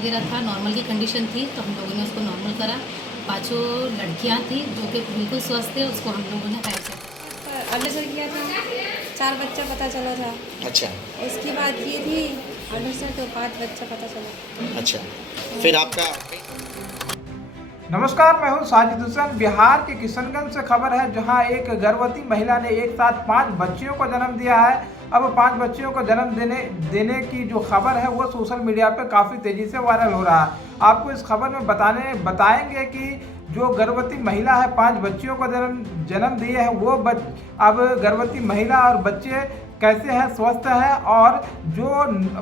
वगैरह था, नॉर्मल की कंडीशन थी, तो हम लोगों ने उसको नॉर्मल करा। 5 लड़कियां थी जो कि बिल्कुल स्वस्थ थे, उसको हम लोगों ने हायर सेकेंडरी अल्ट्रासाउंड किया था, 4 बच्चा पता चला था। अच्छा उसकी बात ये थी अल्ट्रासाउंड तो 5 बच्चा पता चला। अच्छा, फिर आपका नमस्कार, मैं हूं साजिद हुसैन। बिहार के किशनगंज से खबर है, जहां एक गर्भवती महिला ने एक साथ 5 बच्चियों को जन्म दिया है। अब 5 बच्चियों को जन्म देने की जो खबर है वो सोशल मीडिया पे काफ़ी तेज़ी से वायरल हो रहा है। आपको इस खबर में बताएंगे कि जो गर्भवती महिला है 5 बच्चियों को जन्म दिए है, वो अब गर्भवती महिला और बच्चे कैसे हैं, स्वस्थ है, और जो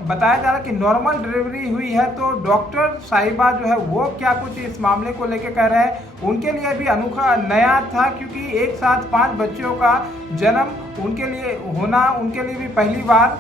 बताया जा रहा है कि नॉर्मल डिलीवरी हुई है, तो डॉक्टर साहिबा जो है वो क्या कुछ इस मामले को लेकर कह रहे हैं। उनके लिए भी अनोखा नया था, क्योंकि एक साथ 5 बच्चों का जन्म उनके लिए भी पहली बार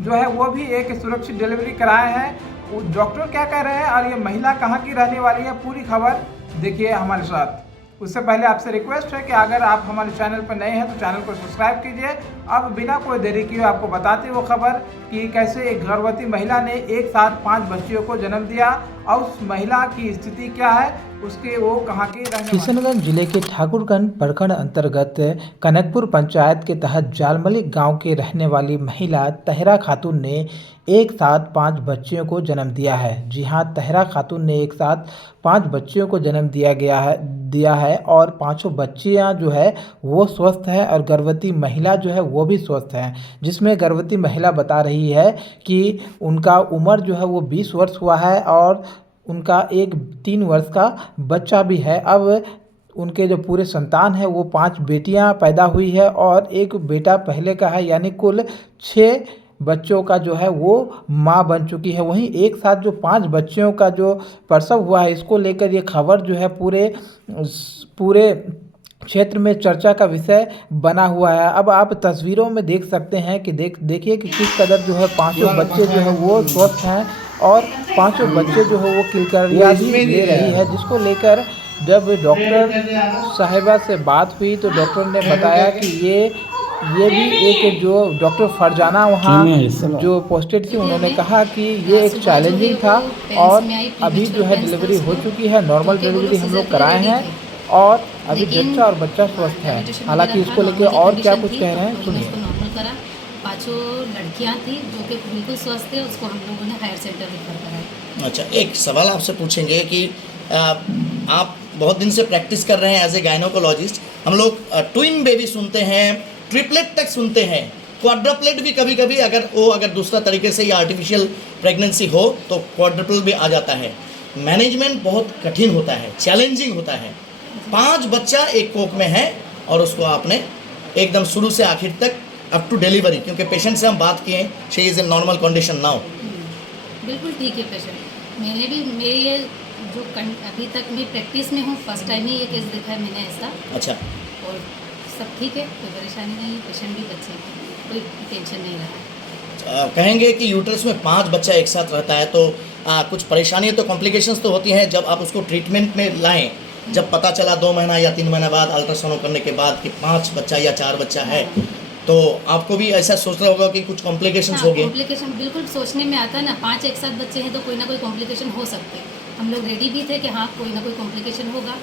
जो है वो भी एक सुरक्षित डिलीवरी कराए हैं। डॉक्टर क्या कह रहे हैं और ये महिला कहाँ की रहने वाली है, पूरी खबर देखिए हमारे साथ। उससे पहले आपसे रिक्वेस्ट है कि अगर आप हमारे चैनल पर नए हैं तो चैनल को सब्सक्राइब कीजिए। अब बिना कोई देरी किए आपको बताते वो खबर कि कैसे एक गर्भवती महिला ने एक साथ 5 बच्चियों को जन्म दिया, और उस महिला की स्थिति क्या है, उसके वो कहाँ की रहने वाली। किशनगंज जिले के ठाकुरगंज प्रखंड अंतर्गत कनकपुर पंचायत के तहत जालमली गांव के रहने वाली महिला तहरा खातून ने एक साथ 5 बच्चियों को जन्म दिया है। जी हां, तहरा खातून ने एक साथ 5 बच्चियों को जन्म दिया है और 5 बच्चियां जो है वो स्वस्थ है और गर्भवती महिला जो है वो भी स्वस्थ है। जिसमें गर्भवती महिला बता रही है कि उनका उम्र जो है वो 20 वर्ष हुआ है और उनका एक 3 वर्ष का बच्चा भी है। अब उनके जो पूरे संतान है वो 5 बेटियां पैदा हुई है और एक बेटा पहले का है, यानी कुल 6 बच्चों का जो है वो माँ बन चुकी है। वहीं एक साथ जो 5 बच्चियों का जो प्रसव हुआ है, इसको लेकर ये खबर जो है पूरे क्षेत्र में चर्चा का विषय बना हुआ है। अब आप तस्वीरों में देख सकते हैं कि देखिए कि किस कदर जो है 5 बच्चे जो है वो स्वस्थ हैं और 5 बच्चे जो है वो किलकारियाँ भी ले रही है, जिसको लेकर जब डॉक्टर साहिबा से बात हुई तो डॉक्टर ने बताया कि ये भी एक जो डॉक्टर फरजाना वहाँ जो पोस्टेड थी, उन्होंने कहा कि ये एक चैलेंजिंग था और अभी जो है डिलीवरी हो चुकी है, नॉर्मल डिलीवरी हम लोग कराए हैं और अभी जच्चा और बच्चा स्वस्थ है। हालांकि इसको लेके और क्या कुछ कह रहे हैं सुनिए। नॉर्मल करा। 5 लड़कियां थी जो कि बिल्कुल स्वस्थ थे, उसको हम लोगों ने हायर सेंटर रेफर कराया। अच्छा, एक सवाल आपसे पूछेंगे कि आप बहुत दिन से प्रैक्टिस कर रहे हैं एज ए गायनोकोलॉजिस्ट। हम लोग ट्विन बेबी सुनते हैं, ट्रिपलेट तक सुनते हैं, क्वाड्रपलेट भी कभी कभी अगर दूसरा तरीके से या आर्टिफिशियल प्रेगनेंसी हो तो क्वाड्रपल भी आ जाता है। मैनेजमेंट बहुत कठिन होता है, चैलेंजिंग होता है। 5 बच्चा एक कोख में है और उसको आपने एकदम शुरू से आखिर तक अप टू डिलीवरी, क्योंकि पेशेंट से हम बात किए, she is in normal condition now. बिल्कुल ठीक है पेशेंट। मेरे ये जो अभी तक मैं प्रैक्टिस में हूँ, फर्स्ट टाइम ही ये केस देखा है मैंने ऐसा। अच्छा, और सब ठीक है, कोई परेशानी नहीं है, पेशेंट भी बच्चे हैं, कोई टेंशन नहीं रहा। कहेंगे कि यूट्रस में 5 बच्चा एक साथ रहता है तो कुछ परेशानी तो कॉम्प्लिकेशंस तो होती हैं जब आप उसको ट्रीटमेंट में लाएं। जब पता चला 2 महीना या 3 महीना बाद अल्ट्रासाउंड करने के बाद कि 5 बच्चा या 4 बच्चा है, तो आपको भी ऐसा सोचना होगा कि कुछ कॉम्प्लिकेशंस हो गए। कॉम्प्लिकेशन बिल्कुल सोचने में आता है ना, 5 एक साथ बच्चे हैं तो कोई ना कोई कॉम्प्लिकेशन हो सकते हैं। हम लोग रेडी भी थे कि हाँ कोई ना कोई कॉम्प्लिकेशन होगा,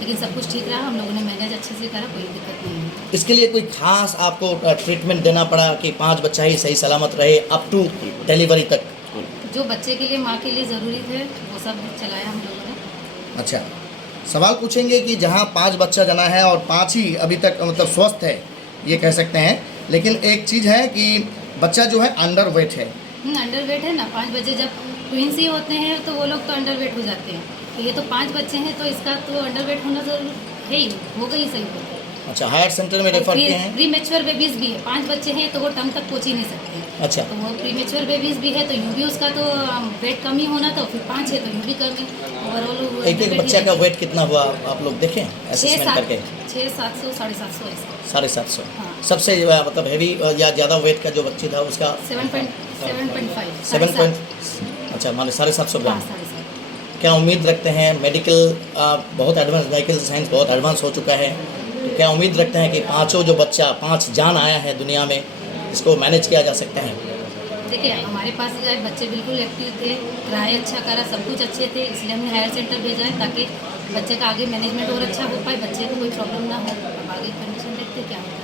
लेकिन सब कुछ ठीक रहा, हम लोगों ने मैनेज अच्छे से करा, कोई दिक्कत नहीं है। इसके लिए कोई खास आपको ट्रीटमेंट देना पड़ा कि 5 बच्चा ही सही सलामत रहे अप टू डिलीवरी तक? जो बच्चे के लिए, माँ के लिए ज़रूरी थे, वो सब चलाया हम लोगों ने। अच्छा, सवाल पूछेंगे कि जहाँ 5 बच्चा जना है और 5 ही अभी तक मतलब स्वस्थ है, ये कह सकते हैं, लेकिन एक चीज़ है कि बच्चा जो है अंडर वेट है। अंडर वेट है ना। 5 बच्चे जब ट्विंस ही होते हैं तो वो लोग तो अंडर वेट हो जाते हैं, तो ये तो 5 बच्चे हैं तो इसका तो अंडर वेट होना जरूर है ही, होगा ही सही होगा। अच्छा, हायर सेंटर में रेफर किए हैं? प्री मैच्योर बेबीज भी है, 5 बच्चे हैं तो वो टंग तक पहुँच ही नहीं सकते। अच्छा, तो वो प्री मैच्योर बेबीज भी है तो यूँ भी उसका तो वेट कम ही होना था, फिर 5 है तो यूँ भी कम है ओवरऑल। एक बच्चा का वेट कितना हुआ आप लोग देखें असेसमेंट करके? 600, 700, 750 ऐसा। 750। हाँ। सबसे मतलब हैवी या ज़्यादा वेट का जो बच्ची था उसका 7.5। अच्छा, मान 750 ग्राम। 7.5। क्या उम्मीद रखते हैं? मेडिकल बहुत एडवांस, मेडिकल साइंस बहुत एडवांस हो चुका है, तो क्या उम्मीद रखते हैं कि 5 जो बच्चा 5 जान आया है दुनिया में, इसको मैनेज किया जा सकता है? देखिए हमारे पास जो है बच्चे बिल्कुल एक्टिव थे, पढ़ाई अच्छा करा, सब कुछ अच्छे थे, इसलिए हमने हायर सेंटर भेजा है ताकि बच्चे का आगे मैनेजमेंट और अच्छा हो पाए, बच्चे को कोई प्रॉब्लम ना हो। अब आगे कंडीशन देखते क्या होता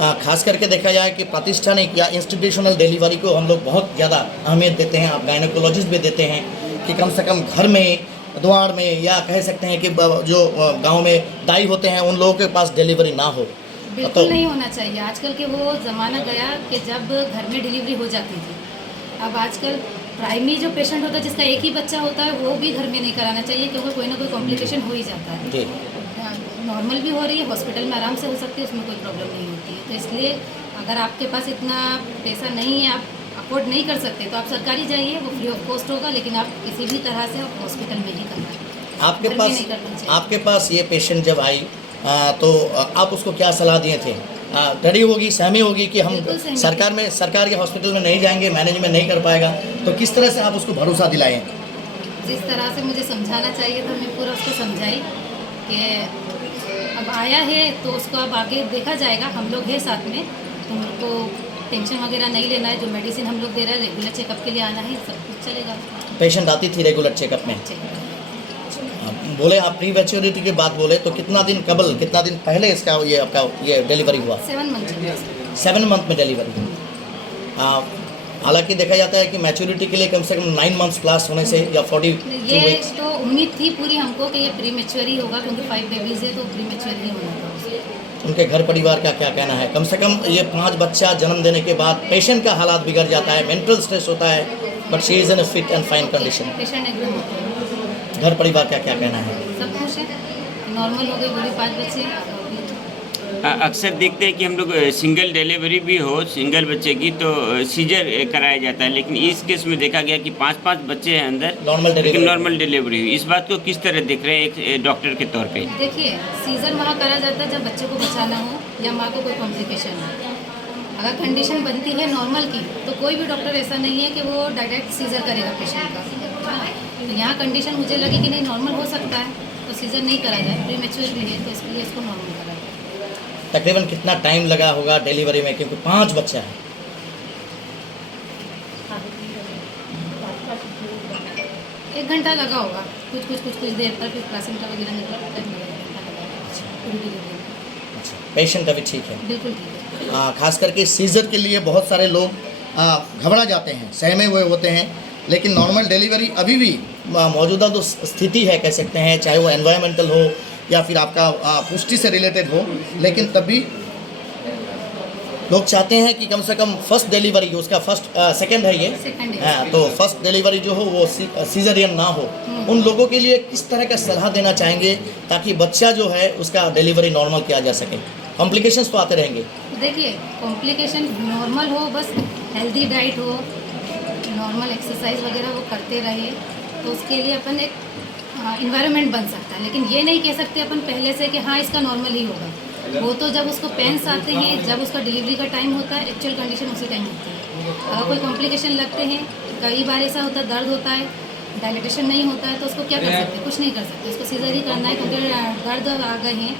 है। खास करके देखा जाए कि प्रातिष्ठानिक या इंस्टीट्यूशनल डिलीवरी को हम लोग बहुत ज़्यादा अहमियत देते हैं, आप गायनोकोलॉजिस्ट भी देते हैं कि कम से कम घर में, द्वार में, या कह सकते हैं कि जो गांव में दाई होते हैं उन लोगों के पास डिलीवरी ना हो। बिल्कुल नहीं होना चाहिए। आजकल के वो ज़माना गया कि जब घर में डिलीवरी हो जाती थी। अब आजकल प्राइमरी जो पेशेंट होता है जिसका एक ही बच्चा होता है वो भी घर में नहीं कराना चाहिए, क्योंकि कोई ना कोई कॉम्प्लिकेशन हो ही जाता है। जी, नॉर्मल भी हो रही है, हॉस्पिटल में आराम से हो सकती है, उसमें कोई प्रॉब्लम नहीं होती है। तो इसलिए अगर आपके पास इतना पैसा नहीं है, आप अफोर्ड नहीं कर सकते, तो आप सरकारी जाइए, वो फ्री ऑफ कॉस्ट होगा, लेकिन आप किसी भी तरह से हॉस्पिटल में ही करना। आपके पास ये पेशेंट जब आई तो आप उसको क्या सलाह दिए थे? डरी होगी, सहमी होगी कि हम बिल्कुल सहमी सरकार के हॉस्पिटल में नहीं जाएंगे, मैनेजमेंट नहीं कर पाएगा, तो किस तरह से आप उसको भरोसा दिलाएं? जिस तरह से मुझे समझाना चाहिए था मैं पूरा उसको समझाई कि अब आया है तो उसको अब आगे देखा जाएगा, हम लोग हैं साथ में, तुम लोग को टेंशन वगैरह नहीं लेना है, जो मेडिसिन हम लोग दे रहे हैं रेगुलर चेकअप के लिए आना है, सब कुछ चलेगा। पेशेंट आती थी रेगुलर चेकअप में? बोले आप प्री मैच्योरिटी की बात बोले तो कितना दिन पहले इसका ये डिलीवरी हुआ? 7 मंथ 7 मंथ में डिलीवरी हुई। हालांकि देखा जाता है कि मैच्योरिटी के लिए कम से कम 9 मंथ्स प्लस होने से या 42 ये वीक्स। तो उम्मीद थी पूरी हमको कि ये प्री मैच्योर ही होगा, क्योंकि 5 बेबीज है तो प्री मैच्योर ही होना था। उनके घर परिवार का क्या कहना है? कम से कम ये 5 बच्चा जन्म देने के बाद पेशेंट का हालात बिगड़ जाता है, मेंटल स्ट्रेस होता है, but she is in a fit and fine condition. Patient एकदम okay है। घर परिवार का क्या कहना है? सब खुश है, नॉर्मल हो गई, पूरी 5 बच्चे। अक्सर देखते हैं कि हम लोग सिंगल डिलीवरी भी हो सिंगल बच्चे की तो सीजर कराया जाता है, लेकिन इस केस में देखा गया कि 5 बच्चे हैं अंदर, लेकिन नॉर्मल डिलीवरी हुई। इस बात को किस तरह देख रहे हैं एक डॉक्टर के तौर पे? देखिए सीजर वहाँ करा जाता है जब बच्चे को बचाना हो या माँ को कोई कॉम्प्लिकेशन हो। अगर कंडीशन बनती है नॉर्मल की तो कोई भी डॉक्टर ऐसा नहीं है कि वो डायरेक्ट सीजर करेगा पेशेंट का। तो यहाँ कंडीशन मुझे लगी कि नहीं नॉर्मल हो सकता है तो सीजर नहीं करा जाए, प्री मैच्योर भी है तो इसलिए इसको नॉर्मल करा जाए। तकरीबन कितना टाइम लगा होगा डिलीवरी में, क्योंकि 5 बच्चा है? एक घंटा लगा होगा, कुछ देर पर फिर प्लासेंटा वगैरह निकला, टाइम लगा। अच्छा, पेशेंट अभी ठीक है? बिल्कुल ठीक है। खास करके सीजर के लिए बहुत सारे लोग घबरा जाते हैं, सहमे हुए होते हैं, लेकिन नॉर्मल डिलीवरी अभी भी मौजूदा जो स्थिति है कह सकते हैं, चाहे वो एनवायरमेंटल हो या फिर आपका पुष्टि से रिलेटेड हो, लेकिन तब भी लोग चाहते हैं कि कम से कम फर्स्ट डिलीवरी, उसका सेकंड है ये, सेकंड है। हाँ, तो फर्स्ट डिलीवरी जो हो वो सीजरियन ना हो। उन लोगों के लिए किस तरह का सलाह देना चाहेंगे ताकि बच्चा जो है उसका डिलीवरी नॉर्मल किया जा सके? कॉम्प्लिकेशंस तो आते रहेंगे। देखिए कॉम्प्लिकेशन नॉर्मल हो, बस हेल्दी डाइट हो, नॉर्मल एक्सरसाइज वगैरह वो करते रहे तो उसके लिए अपन एक इन्वायरमेंट बन सकता है। लेकिन ये नहीं कह सकते अपन पहले से कि हाँ इसका नॉर्मल ही होगा। वो तो जब उसको पेन्स आते हैं, जब उसका डिलीवरी का टाइम होता है, एक्चुअल कंडीशन उसी टाइम होती है। अगर कोई कॉम्प्लिकेशन लगते हैं, कई बार ऐसा होता है दर्द होता है, डायलिटेशन नहीं होता है, तो उसको क्या कर सकते हैं? कुछ नहीं कर सकते, उसको सीजर ही करना है, क्योंकि दर्द आ गए हैं,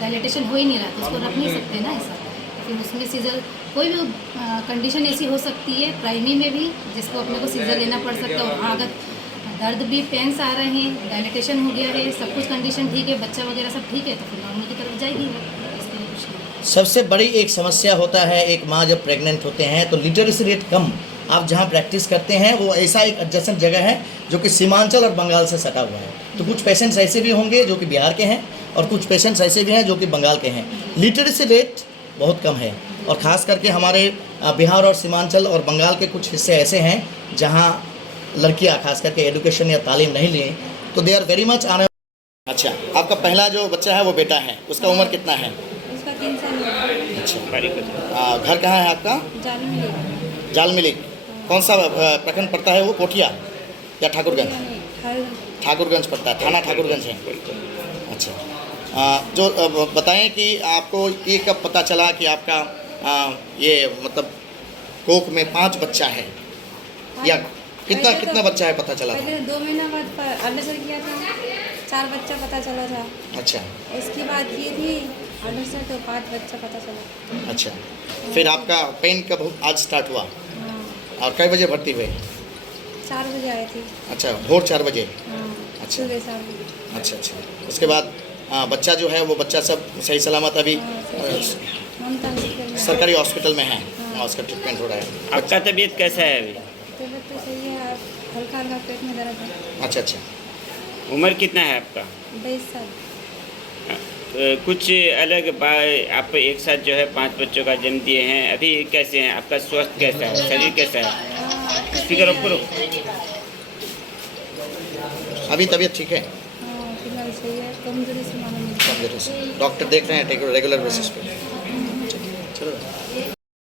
डायलिटेशन हो ही नहीं रहा, तो उसको रख नहीं सकते ना ऐसा। फिर उसमें सीजर कोई भी कंडीशन ऐसी हो सकती है प्राइमरी में भी जिसको अपने को सीजर लेना पड़ सकता है। और हाँ अगर दर्द भी पेन्स आ रहे हैं, डायलिटेशन हो गया है, सब कुछ कंडीशन ठीक है, बच्चा वगैरह सब ठीक है, तो फिर नॉर्मल की तरफ जाएगी। इसके लिए कुछ नहीं। सबसे बड़ी एक समस्या होता है, एक माँ जब प्रेग्नेंट होते हैं तो लिटरेसी रेट कम। आप जहाँ प्रैक्टिस करते हैं वो ऐसा एक एडजेसेंट जगह है जो कि सीमांचल और बंगाल से सटा हुआ है, तो कुछ पेशेंट्स ऐसे भी होंगे जो कि बिहार के हैं और कुछ पेशेंट्स ऐसे भी हैं जो कि बंगाल के हैं। लिटरेसी रेट बहुत कम है, और ख़ास करके हमारे बिहार और सीमांचल और बंगाल के कुछ हिस्से ऐसे हैं जहाँ लड़कियाँ खास करके एजुकेशन या तालीम नहीं ली, तो दे आर वेरी मच आने। अच्छा, आपका पहला जो बच्चा है वो बेटा है, उसका उम्र कितना है? उसका 3 साल है। अच्छा, घर कहाँ है आपका? जालमिली। कौन सा प्रखंड पड़ता है वो? कोठिया या ठाकुरगंज? ठाकुरगंज पड़ता है, थाना ठाकुरगंज है। अच्छा, जो बताएं कि आपको ये कब पता चला कि आपका ये मतलब कोख में 5 बच्चा है, या कितना बच्चा है पता चला था? पहले 2 महीना बाद अल्ट्रासाउंड किया था, 4 बच्चा पता चला था। अच्छा, उसकी बात की थी अल्ट्रासाउंड तो 5 बच्चा पता चला। अच्छा, फिर आपका पेन कब आज स्टार्ट हुआ? हाँ, और कई बजे भर्ती हुए? 4 बजे आए थे। अच्छा, भोर 4 बजे। हाँ, अच्छा। सुबह 4 बजे। अच्छा। उसके बाद बच्चा जो है वो बच्चा सब सही सलामत अभी ममता हॉस्पिटल में। सरकारी हॉस्पिटल में है, वहाँ उसका ट्रीटमेंट हो रहा है। आपका तबीयत कैसा है अभी? तबीयत तो सही है, आप हल्का हल्का पेट में दर्द है। अच्छा। उम्र कितना है आपका? 22 साल। कुछ अलग आप एक साथ जो है 5 बच्चों का जन्म दिए हैं, अभी कैसे हैं? आपका स्वास्थ्य कैसा है, शरीर कैसा है? स्पीकर ऑफ करो। अभी तबीयत ठीक है? हाँ, फिलहाल सही है, कमजोरी से मालूम नहीं। कमजोरी से डॉक्टर देख रहे हैं रेगुलर बेसिस पे? चलो।